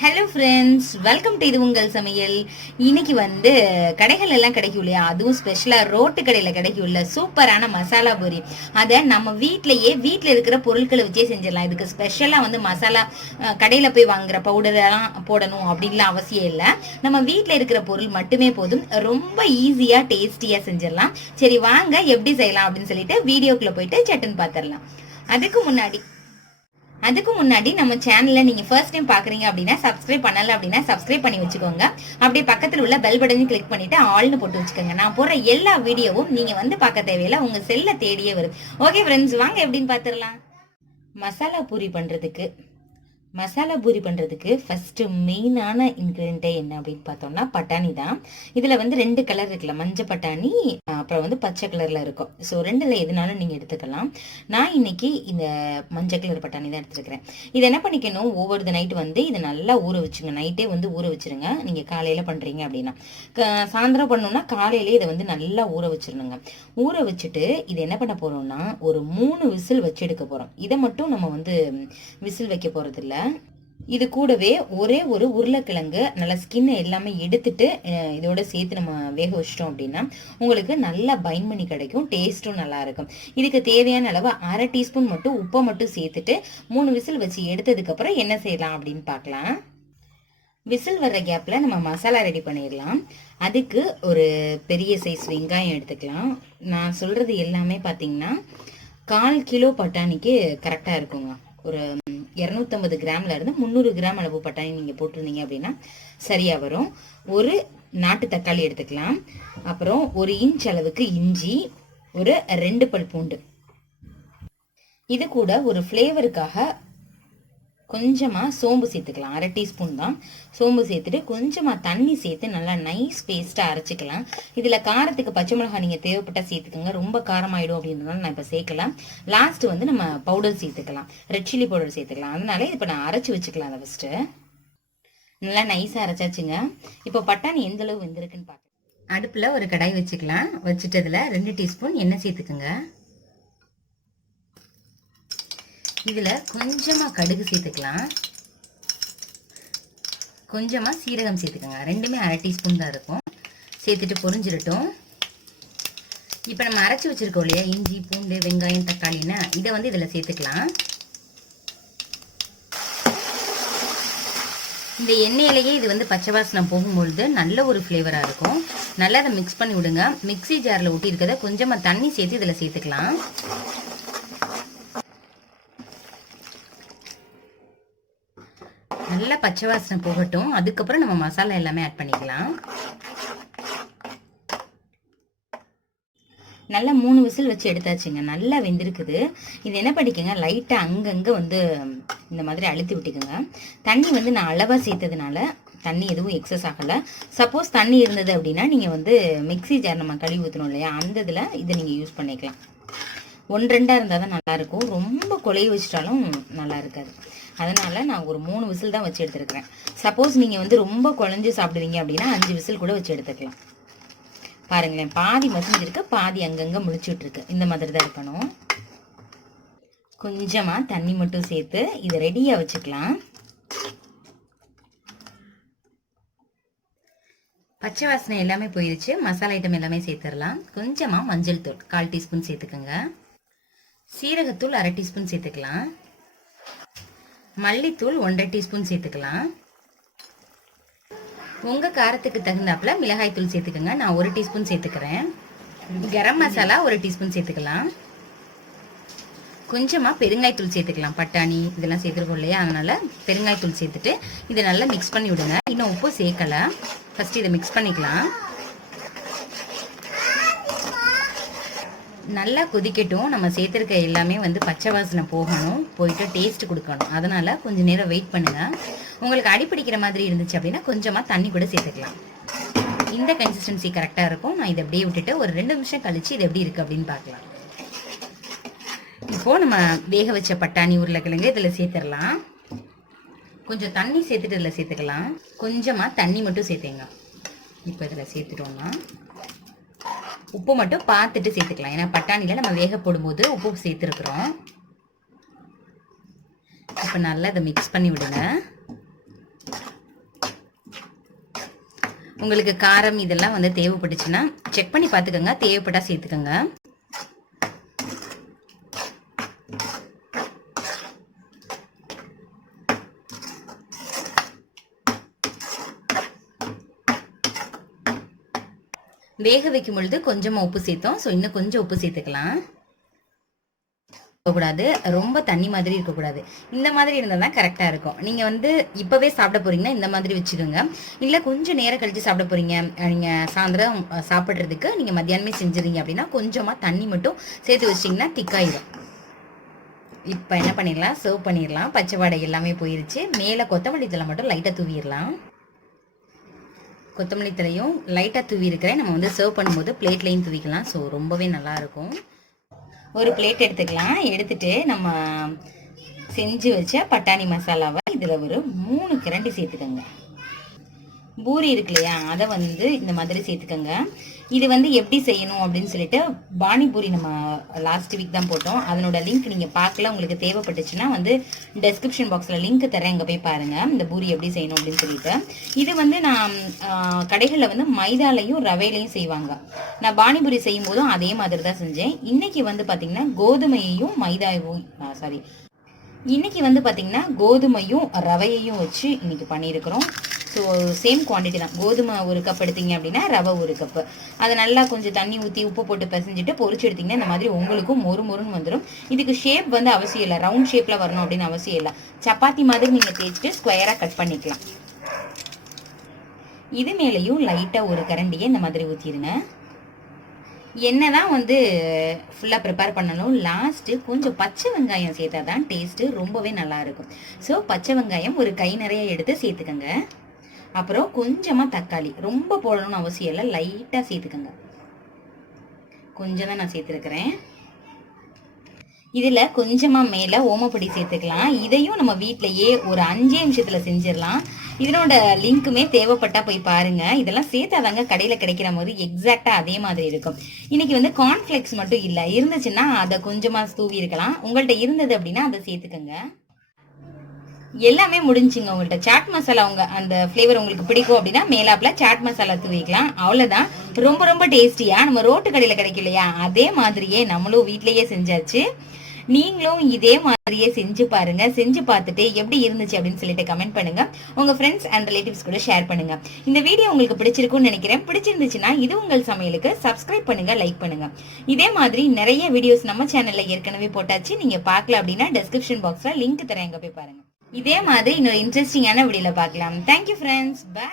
Hello friends, welcome to இது உங்கள் சமையல். இன்னைக்கு கடைகள் எல்லாம் கிடைக்கும் இல்லையா, அதுவும் ஸ்பெஷலா ரோட்டு கடையில கிடைக்கும் இல்ல சூப்பரான மசாலா பூரி. அதை நம்ம வீட்டில் இருக்கிற பொருட்களை வச்சே செஞ்சிடலாம். இதுக்கு ஸ்பெஷலா மசாலா கடையில போய் வாங்குற பவுடரெல்லாம் போடணும் அப்படின்லாம் அவசியம் இல்லை. நம்ம வீட்டில் இருக்கிற பொருள் மட்டுமே போதும், ரொம்ப ஈஸியா டேஸ்டியா செஞ்சிடலாம். சரி வாங்க எப்படி செய்யலாம் அப்படின்னு சொல்லிட்டு வீடியோக்குள்ள போயிட்டு சட்டுன்னு பாத்திரலாம். அதுக்கு முன்னாடி நம்ம சேனல்ல நீங்க ஃபர்ஸ்ட் டைம் பாக்குறீங்க அப்படின்னா சப்ஸ்கிரைப் பண்ணல அப்படின்னா சப்ஸ்கிரைப் பண்ணி வச்சுக்கோங்க. அப்படியே பக்கத்துல உள்ள பெல் பட்டனையும் கிளிக் பண்ணிட்டு ஆல்னு போட்டு வச்சுக்கோங்க. நான் போடுற எல்லா வீடியோவும் நீங்க பார்க்க தேவையில்லை, உங்க செல்ல தேடியே வரும். ஓகே ஃப்ரெண்ட்ஸ், வாங்க எப்படின்னு பாத்துடலாம். மசாலா பூரி பண்றதுக்கு ஃபர்ஸ்ட் மெயினான இன்கிரியன்ட்டே என்ன அப்படின்னு பார்த்தோம்னா பட்டாணி தான். இதுல ரெண்டு கலர் இருக்குல்ல, மஞ்சள் பட்டாணி அப்புறம் பச்சை கலர்ல இருக்கும். ஸோ ரெண்டுல எதுனாலும் நீங்க எடுத்துக்கலாம். நான் இன்னைக்கு இந்த மஞ்சள் கலர் பட்டாணி தான் எடுத்துருக்கிறேன். இது என்ன பண்ணிக்கணும், ஒவ்வொரு நைட்டு இதை நல்லா ஊற வச்சுங்க. நைட்டே ஊற வச்சிருங்க. நீங்க காலையில பண்றீங்க அப்படின்னா, சாயந்தரம் பண்ணோம்னா காலையிலே இதை நல்லா ஊற வச்சிருணுங்க. ஊற வச்சுட்டு இது என்ன பண்ண போறோம்னா ஒரு 3 விசில் வச்சு எடுக்க போறோம். இதை மட்டும் நம்ம விசில் வைக்க போறது இல்ல. இது கூடவே ஒரே ஒரு உருளைக்கிழங்கு நல்ல ஸ்கின் எல்லாமே எடுத்துட்டு இதோட சேர்த்து நம்ம வேக வச்சிட்டோம் அப்படின்னா உங்களுக்கு நல்லா பைண்ட் பண்ணி கிடைக்கும், டேஸ்ட்டும் நல்லா இருக்கும். இதுக்கு தேவையான அளவு 1/2 டீஸ்பூன் மட்டும் உப்பை மட்டும் சேர்த்துட்டு 3 விசில் வச்சு எடுத்ததுக்கு அப்புறம் என்ன செய்யலாம் அப்படின்னு பார்க்கலாம். விசில் வர்ற கேப்ல நம்ம மசாலா ரெடி பண்ணிடலாம். அதுக்கு ஒரு பெரிய சைஸ் வெங்காயம் எடுத்துக்கலாம். நான் சொல்றது எல்லாமே பாத்தீங்கன்னா 1/4 கிலோ பட்டாணிக்கு கரெக்டா இருக்குங்க. ஒரு 250 கிராம்ல இருந்து 300 கிராம் அளவு பட்டாணி நீங்க போட்டிருந்தீங்க அப்படின்னா சரியா வரும். ஒரு நாட்டு தக்காளி எடுத்துக்கலாம். அப்புறம் 1 இன்ச் அளவுக்கு இஞ்சி, ஒரு 2 பல் பூண்டு. இது கூட ஒரு ஃப்ளேவருக்காக கொஞ்சமா சோம்பு சேர்த்துக்கலாம். 1/2 டீஸ்பூன் தான் சோம்பு சேர்த்துட்டு கொஞ்சமா தண்ணி சேர்த்து நல்லா நைஸ் பேஸ்டா அரைச்சிக்கலாம். இதுல காரத்துக்கு பச்சை மிளகாய் நீங்க தேவைப்பட்டா சேர்த்துக்கோங்க, ரொம்ப காரம் ஆயிடும் அப்படின்றதுனால நான் இப்ப சேர்க்கலாம். லாஸ்ட் நம்ம பவுடர் சேர்த்துக்கலாம், ரெட் சில்லி பவுடர் சேர்த்துக்கலாம். அதனால இப்ப நான் அரைச்சு வச்சுக்கலாம். அதை ஃபர்ஸ்ட் நல்லா நைஸா அரைச்சாச்சுங்க. இப்போ பட்டாணி எந்த அளவு வெந்திருக்குன்னு பார்க்கலாம். அடுப்புல ஒரு கடாய் வச்சுக்கலாம். வச்சுட்டதுல 2 டீஸ்பூன் எண்ணெய் சேர்த்துக்குங்க. இதுல கொஞ்சமா கடுகு சேர்த்துக்கலாம், கொஞ்சமா சீரகம் சேர்த்துக்கோங்க. ரெண்டுமே 1/2 டீஸ்பூன் தான் இருக்கும். சேர்த்துட்டு பொரிஞ்சிடட்டும். இப்ப நம்ம அரைச்சு வச்சிருக்கோம் இல்லையா, இஞ்சி பூண்டு வெங்காயம் தக்காளின்னு, இதை இதுல சேர்த்துக்கலாம். இந்த எண்ணெயிலேயே இது பச்சை வாசனை போகும்பொழுது நல்ல ஒரு ஃப்ளேவரா இருக்கும். நல்லா அதை மிக்ஸ் பண்ணி விடுங்க. மிக்சி ஜார்ல ஊட்டி இருக்கிறத கொஞ்சமா தண்ணி சேர்த்து இதுல சேர்த்துக்கலாம். நல்லா பச்சை வாசனை போகட்டும். அதுக்கப்புறம் நம்ம மசாலா எல்லாமே ஆட் பண்ணிக்கலாம். நல்லா 3 விசில் வச்சு எடுத்தாச்சுங்க. நல்லா வெந்திருக்குது. இது என்ன பண்ணிக்கங்க, லைட்டா அங்கங்க இந்த மாதிரி அழுத்தி விட்டுக்குங்க. தண்ணி நான் அளவா சேர்த்ததுனால தண்ணி எதுவும் எக்ஸஸ் ஆகல. சப்போஸ் தண்ணி இருந்தது அப்படின்னா நீங்க மிக்சி ஜார் நம்ம கழுவி ஊற்றணும் இல்லையா, அந்த இதுல இதை நீங்க யூஸ் பண்ணிக்கலாம். 1-2 இருந்தால் தான் நல்லா இருக்கும். ரொம்ப கொலைய வச்சிட்டாலும் நல்லா இருக்காது. அதனால நான் ஒரு 3 விசில் தான் வச்சு எடுத்துருக்கிறேன். சப்போஸ் நீங்க ரொம்ப குழஞ்சு சாப்பிடுவீங்க அப்படின்னா 5 விசில் கூட வச்சு எடுத்துக்கலாம். பாருங்களேன், பாதி மசிஞ்சிருக்கு, பாதி அங்கங்க முழிச்சுட்டு இருக்கு. இந்த மாதிரி தான் இருக்கணும். கொஞ்சமா தண்ணி மட்டும் சேர்த்து இதை ரெடியா வச்சுக்கலாம். பச்சை வாசனை எல்லாமே போயிடுச்சு. மசாலா ஐட்டம் எல்லாமே சேர்த்துடலாம். கொஞ்சமா மஞ்சள் தூள் 1/4 டீஸ்பூன் சேர்த்துக்கோங்க. சீரகத்தூள் 1/2 டீஸ்பூன் சேர்த்துக்கலாம். மல்லித்தூள் 1/2 டீஸ்பூன் சேர்த்துக்கலாம். உங்க காரத்துக்கு தகுந்தாப்புல மிளகாய் தூள் சேர்த்துக்கோங்க. நான் 1 டீஸ்பூன் சேர்த்துக்கிறேன். கரம் மசாலா 1 டீஸ்பூன் சேர்த்துக்கலாம். கொஞ்சமா பெருங்காயத்தூள் சேர்த்துக்கலாம். பட்டாணி இதெல்லாம் சேர்த்துருக்கோம் இல்லையா, அதனால பெருங்காயத்தூள் சேர்த்துட்டு இதை நல்லா மிக்ஸ் பண்ணி விடுங்க. இன்னும் உப்பு சேர்க்கல. ஃபர்ஸ்ட் இதை மிக்ஸ் பண்ணிக்கலாம். நல்லா கொதிக்கட்டும். நம்ம சேர்த்துருக்க எல்லாமே பச்சை வாசனை போகணும், போயிட்டு டேஸ்ட் கொடுக்கணும். அதனால கொஞ்சம் நேரம் வெயிட் பண்ணுங்க. உங்களுக்கு அடிப்பிடிக்கிற மாதிரி இருந்துச்சு அப்படின்னா கொஞ்சமா தண்ணி கூட சேர்த்துக்கலாம். இந்த கன்சிஸ்டன்சி கரெக்டா இருக்கும். நான் இதை அப்படியே விட்டுட்டு ஒரு 2 நிமிஷம் கழிச்சு இது எப்படி இருக்கு அப்படின்னு பார்க்கலாம். இப்போ நம்ம வேக வச்ச பட்டாணி உருளைக்கிழங்கு இதுல சேர்த்துடலாம். கொஞ்சம் தண்ணி சேர்த்துட்டு இதுல சேர்த்துக்கலாம். கொஞ்சமா தண்ணி மட்டும் சேர்த்துங்க. இப்போ இதுல சேர்த்துட்டோம்னா உப்பு மட்டும் பார்த்துட்டு சேர்த்துக்கலாம். ஏன்னா பட்டாணியில நம்ம வேக போடும்போது உப்பு சேர்த்துருக்குறோம். இப்போ நல்லா இதை மிக்ஸ் பண்ணி விடுங்க. உங்களுக்கு காரம் இதெல்லாம் வந்து தேவைப்பட்டுச்சுன்னா செக் பண்ணி பார்த்துக்கோங்க, தேவைப்பட்டா சேர்த்துக்கோங்க. வேக வைக்கும் பொழுது கொஞ்சமா உப்பு சேர்த்தோம். ஸோ இன்னும் கொஞ்சம் உப்பு சேர்த்துக்கலாம். கூடாது, ரொம்ப தண்ணி மாதிரி இருக்கக்கூடாது. இந்த மாதிரி இருந்தால் தான் கரெக்டாக இருக்கும். நீங்கள் வந்து இப்போவே சாப்பிட போறீங்கன்னா இந்த மாதிரி வச்சுக்கோங்க. இல்லை கொஞ்சம் நேரம் கழித்து சாப்பிட போறீங்க, நீங்கள் சாயந்தரம் சாப்பிட்றதுக்கு நீங்கள் மத்தியானமே செஞ்சுறீங்க அப்படின்னா கொஞ்சமாக தண்ணி மட்டும் சேர்த்து வச்சிங்கன்னா திக்காயிடும். இப்போ என்ன பண்ணிடலாம், சர்வ் பண்ணிடலாம். பச்சை வாடை எல்லாமே போயிருச்சு. மேலே கொத்தமல்லி தழை மட்டும் லைட்டாக தூவிடலாம். கொத்தமல்லி தலையும் லைட்டாக தூவி இருக்கிறேன். நம்ம வந்து சர்வ் பண்ணும்போது பிளேட்லையும் தூவிக்கலாம். ஸோ ரொம்பவே நல்லாயிருக்கும். ஒரு பிளேட் எடுத்துக்கலாம். எடுத்துட்டு நம்ம செஞ்சு வச்ச பட்டாணி மசாலாவை இதில் ஒரு 3 கிரண்டி சேர்த்துக்கோங்க. பூரி இருக்கு இல்லையா, அதை வந்து இந்த மாதிரி சேர்த்துக்கோங்க. இது வந்து எப்படி செய்யணும் அப்படின்னு சொல்லிட்டு பானிபூரி நம்ம லாஸ்ட் வீக் தான் போட்டோம். அதனோட லிங்க் நீங்கள் பார்க்கல, உங்களுக்கு தேவைப்பட்டுச்சுன்னா வந்து டெஸ்கிரிப்ஷன் பாக்ஸில் லிங்க் தரேன், அங்கே போய் பாருங்கள் இந்த பூரி எப்படி செய்யணும் அப்படின்னு சொல்லிட்டு. இது வந்து நான் கடைகளில் வந்து மைதாலையும் ரவையிலையும் செய்வாங்க. நான் பானிபூரி செய்யும் போதும் அதே மாதிரி தான் செஞ்சேன். இன்னைக்கு வந்து பார்த்தீங்கன்னா கோதுமையையும் இன்னைக்கு வந்து பார்த்தீங்கன்னா கோதுமையும் ரவையையும் வச்சு இன்னைக்கு பண்ணியிருக்கிறோம். ஸோ சேம் குவான்டிட்டி தான். கோதுமை 1 கப் எடுத்தீங்க அப்படின்னா ரவை 1 கப்பு. அதை நல்லா கொஞ்சம் தண்ணி ஊற்றி உப்பு போட்டு பிசைஞ்சிட்டு பொரிச்சு எடுத்தீங்கன்னா இந்த மாதிரி உங்களுக்கும் மொறுன்னு வந்துடும். இதுக்கு ஷேப் வந்து அவசியம் இல்லை, ரவுண்ட் ஷேப்பில் வரணும் அப்படின்னு அவசியம் இல்லை. சப்பாத்தி மாதிரி நீங்கள் தேய்ச்சிட்டு ஸ்கொயராக கட் பண்ணிக்கலாம். இது மேலேயும் லைட்டாக ஒரு கரண்டியை இந்த மாதிரி ஊற்றிடுங்க. என்னதான் வந்து ஃபுல்லாக ப்ரிப்பேர் பண்ணணும், லாஸ்ட்டு கொஞ்சம் பச்சை வெங்காயம் சேர்த்தா தான் டேஸ்ட்டு ரொம்பவே நல்லாயிருக்கும். ஸோ பச்சை வெங்காயம் ஒரு கை நிறைய எடுத்து சேர்த்துக்கோங்க. அப்புறம் கொஞ்சமாக தக்காளி, ரொம்ப போடணும்னு அவசியம் இல்லை, லைட்டாக சேர்த்துக்கோங்க. கொஞ்சம் தான் நான் சேர்த்துருக்கிறேன். இதில் கொஞ்சமாக மேலே ஓமப்பொடி சேர்த்துக்கலாம். இதையும் நம்ம வீட்டிலையே ஒரு 5 நிமிஷத்தில் செஞ்சிடலாம். இதனோட லிங்க்குமே தேவைப்பட்டா போய் பாருங்க. இதெல்லாம் சேர்த்தாதாங்க கடையில் கிடைக்கிற போது எக்ஸாக்டா அதே மாதிரி இருக்கும். இன்னைக்கு வந்து கார்ன்ஃபிளெக்ஸ் மட்டும் இல்லை, இருந்துச்சுன்னா அதை கொஞ்சமாக தூவி இருக்கலாம். உங்கள்கிட்ட இருந்தது அப்படின்னா அதை சேர்த்துக்கோங்க. எல்லாமே முடிஞ்சுங்க. உங்கள்கிட்ட சாட் மசாலா அந்த ஃப்ளேவர் உங்களுக்கு பிடிக்கும் அப்படின்னா மேலாப்புல சாட் மசாலா தூவிக்கலாம். அவ்வளோதான். ரொம்ப ரொம்ப டேஸ்டியா நம்ம ரோட்டு கடையில் கிடைக்கும் இல்லையா, அதே மாதிரியே நம்மளும் வீட்லேயே செஞ்சாச்சு. நீங்களும் இதே மாதிரியே செஞ்சு பாருங்க. செஞ்சு பார்த்துட்டு எப்படி இருந்துச்சு அப்படின்னு சொல்லிட்டு கமெண்ட் பண்ணுங்க. உங்க ஃப்ரெண்ட்ஸ் அண்ட் ரிலேட்டிவ்ஸ் கூட ஷேர் பண்ணுங்க. இந்த வீடியோ உங்களுக்கு பிடிச்சிருக்கும்னு நினைக்கிறேன். பிடிச்சிருந்துச்சுன்னா இது உங்கள் சமையலுக்கு சப்ஸ்கிரைப் பண்ணுங்க, லைக் பண்ணுங்க. இதே மாதிரி நிறைய வீடியோஸ் நம்ம சேனல்ல ஏற்கனவே போட்டாச்சு. நீங்க பார்க்கல அப்படின்னா டெஸ்கிரிப்ஷன் பாக்ஸ்ல லிங்க் தரேன், அங்க போய் பாருங்க. இதே மாதிரி இன்னொரு இன்ட்ரெஸ்டிங்கான வீடியோல பார்க்கலாம். Thank you friends, by.